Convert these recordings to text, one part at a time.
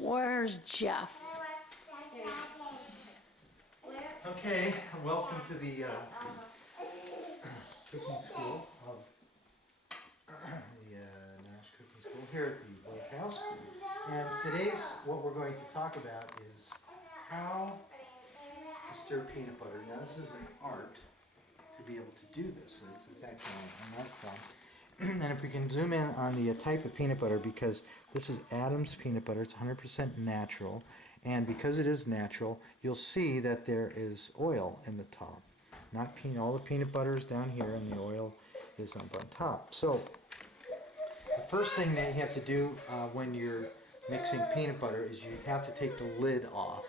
Where's Jeff? Okay, welcome to the cooking school of the Nash Cooking School here at the Lake House. And today's what we're going to talk about is how to stir peanut butter. Now this is an art to be able to do this. So this is actually an art form. And if we can zoom in on the type of peanut butter, because this is Adams peanut butter, it's 100% natural, and because it is natural, you'll see that there is oil in the top. Not peanut, all the peanut butter is down here, and the oil is up on top. So the first thing that you have to do when you're mixing peanut butter is you have to take the lid off.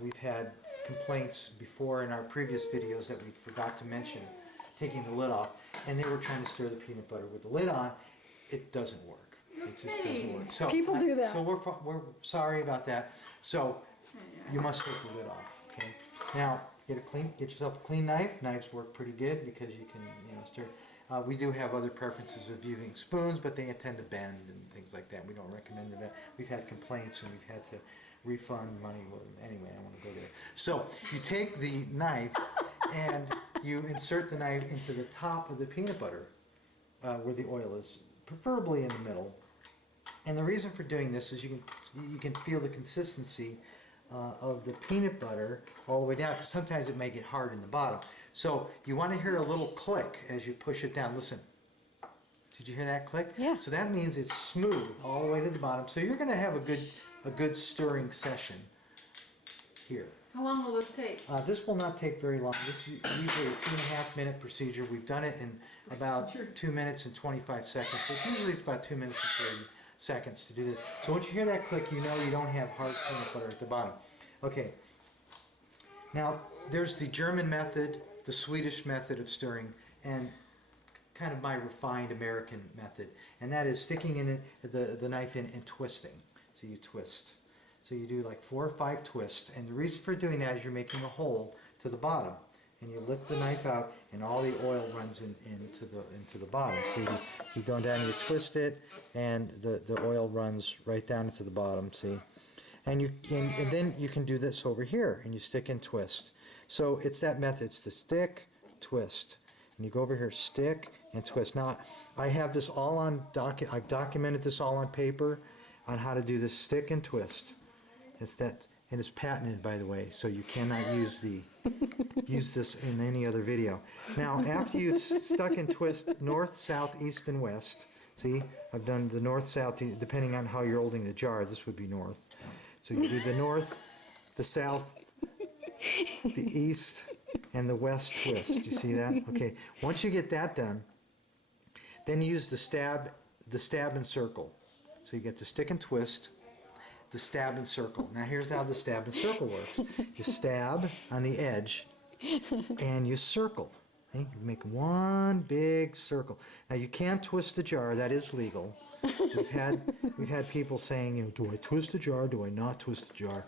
We've had complaints before in our previous videos that we forgot to mention taking the lid off, and they were trying to stir the peanut butter with the lid on. It doesn't work. It just doesn't work. So People do that. So we're sorry about that. So you must take the lid off. Okay. Now get yourself a clean knife. Knives work pretty good because you can stir. We do have other preferences of using spoons, but they tend to bend and things like that. We don't recommend that. We've had complaints and we've had to refund money. Well, anyway, I don't want to go there. So you take the knife and you insert the knife into the top of the peanut butter where the oil is, preferably in the middle. And the reason for doing this is you can feel the consistency of the peanut butter all the way down, because sometimes it may get hard in the bottom. So you want to hear a little click as you push it down. Listen. Did you hear that click? Yeah. So that means it's smooth all the way to the bottom. So you're going to have a good stirring session here. How long will this take? This will not take very long. This is usually a 2.5 minute procedure. We've done it in about 2 minutes and 25 seconds, but usually it's about 2 minutes and 30 seconds to do this. So once you hear that click, you know you don't have hard peanut butter at the bottom. Okay. Now, there's the German method, the Swedish method of stirring, and kind of my refined American method, and that is sticking in the knife in and twisting. So you twist. So you do like 4 or 5 twists, and the reason for doing that is you're making a hole to the bottom, and you lift the knife out, and all the oil runs into the bottom. So you go down, you twist it, and the oil runs right down into the bottom. See, and then you can do this over here, and you stick and twist. So it's that method. It's the stick, twist. And you go over here, stick and twist. Now, I have this all on I've documented this all on paper on how to do this stick and twist. And it's patented, by the way, so you cannot use this in any other video. Now, after you've stuck and twist north, south, east, and west. See, I've done the north, south, depending on how you're holding the jar. This would be north. So you do the north, the south, the east, and the west twist. You see that? Okay. Once you get that done, then you use the stab and circle. So you get the stick and twist, the stab and circle. Now here's how the stab and circle works. You stab on the edge and you circle. Okay? You make one big circle. Now you can twist the jar. That is legal. We've had people saying, do I twist the jar? Do I not twist the jar?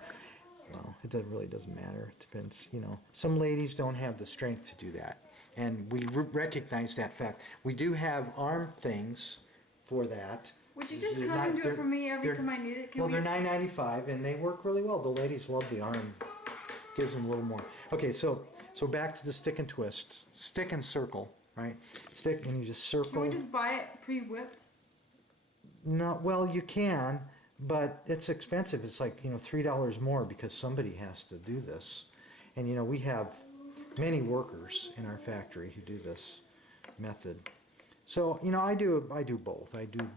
Well, it really doesn't matter. It depends, Some ladies don't have the strength to do that, and we recognize that fact. We do have arm things for that. Would you just come and do it for me every time I need it? They're $9.95, and they work really well. The ladies love the arm. Gives them a little more. Okay, so back to the stick and twist. Stick and circle, right? Stick, and you just circle. Can we just buy it pre-whipped? No, well, you can. But it's expensive. It's like, $3 more because somebody has to do this. And, we have many workers in our factory who do this method. So, I do both. I do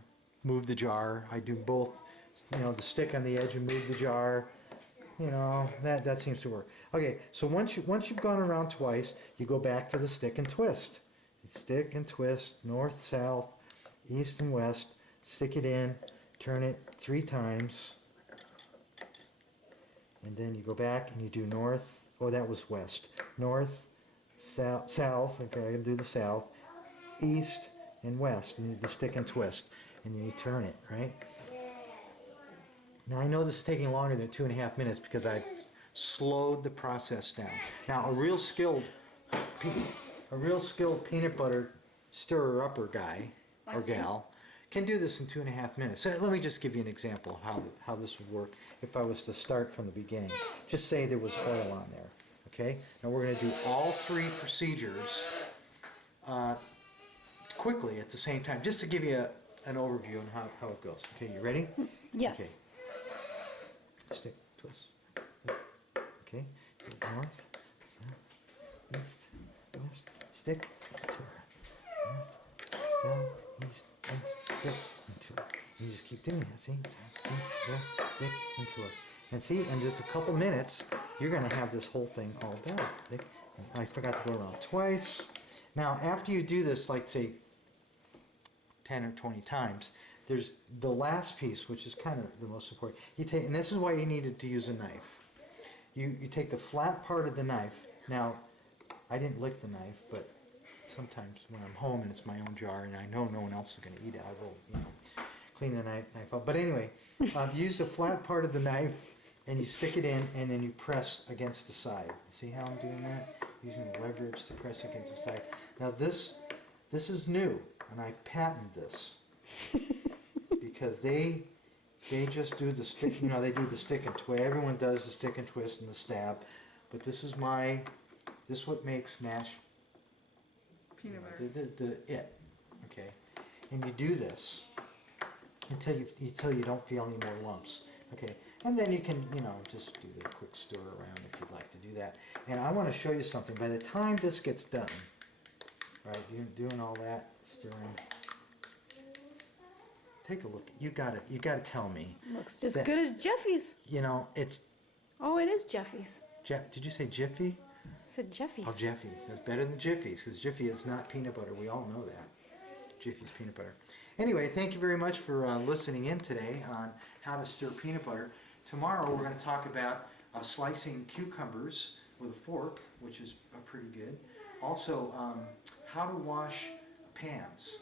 move the jar. I do both, the stick on the edge and move the jar. That seems to work. Okay, so once you've gone around twice, you go back to the stick and twist. Stick and twist, north, south, east, and west. Stick it in. Turn it 3 times, and then you go back and you do north. Oh, that was west. North, south. Okay, I can do the south, east, and west. And you just stick and twist, and then you turn it, right? Now I know this is taking longer than 2.5 minutes because I've slowed the process down. Now a real skilled peanut butter stirrer-upper guy or gal can do this in 2.5 minutes. So let me just give you an example of how this would work if I was to start from the beginning. Just say there was oil on there, okay? Now we're going to do all 3 procedures quickly at the same time, just to give you an overview on how it goes. Okay, you ready? Yes. Okay. Stick, twist. Okay, north, south, east, west, stick, tour. North, south, east, west, stick, and tour. And you just keep doing that, see? South, east, west, stick, and tour. And see, in just a couple minutes, you're going to have this whole thing all done. See? And I forgot to go around twice. Now, after you do this, like say 10 or 20 times, there's the last piece, which is kind of the most important. You take, and this is why you needed to use a knife. You take the flat part of the knife. Now, I didn't lick the knife, but sometimes when I'm home and it's my own jar and I know no one else is going to eat it, I will, clean the knife out. But anyway, use the flat part of the knife and you stick it in and then you press against the side. See how I'm doing that? Using the leverage to press against the side. Now this is new, and I've patented this because they just do the stick. They do the stick and twist. Everyone does the stick and twist and the stab, but this is what makes Nash Peanut butter. it. Okay, and you do this until you don't feel any more lumps. Okay, and then you can just do the quick stir around if you'd like to do that. And I want to show you something. By the time this gets done, right, you're doing all that stirring. Take a look. You got to tell me. Looks just good as Jeffy's. It's. Oh, it is Jeffy's. Did you say Jiffy? I said Jeffy's. Oh, Jeffy's. That's better than Jiffy's because Jiffy is not peanut butter. We all know that. Jiffy's peanut butter. Anyway, thank you very much for listening in today on how to stir peanut butter. Tomorrow we're going to talk about slicing cucumbers with a fork, which is pretty good. Also, how to wash pans.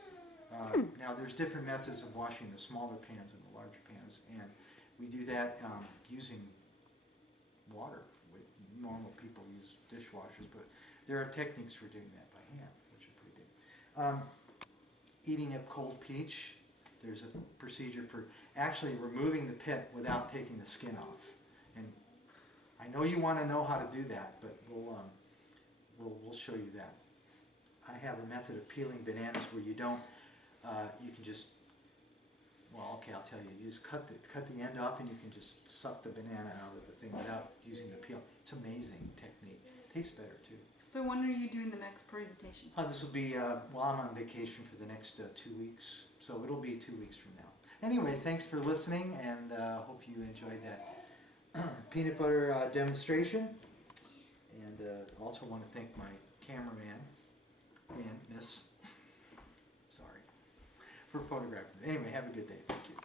Now, there's different methods of washing the smaller pans and the larger pans, and we do that using water. Normal people use dishwashers, but there are techniques for doing that by hand, which are pretty good. Eating a cold peach, there's a procedure for actually removing the pit without taking the skin off. And I know you want to know how to do that, but we'll show you that. I have a method of peeling bananas where you don't, you can just, okay, I'll tell you. You just cut the end off and you can just suck the banana out of the thing without using the peel. It's amazing technique. Tastes better too. So when are you doing the next presentation? This will be, I'm on vacation for the next 2 weeks. So it'll be 2 weeks from now. Anyway, thanks for listening, and hope you enjoyed that peanut butter demonstration. And also want to thank my cameraman, Miss, sorry, for photographing. Anyway, have a good day. Thank you.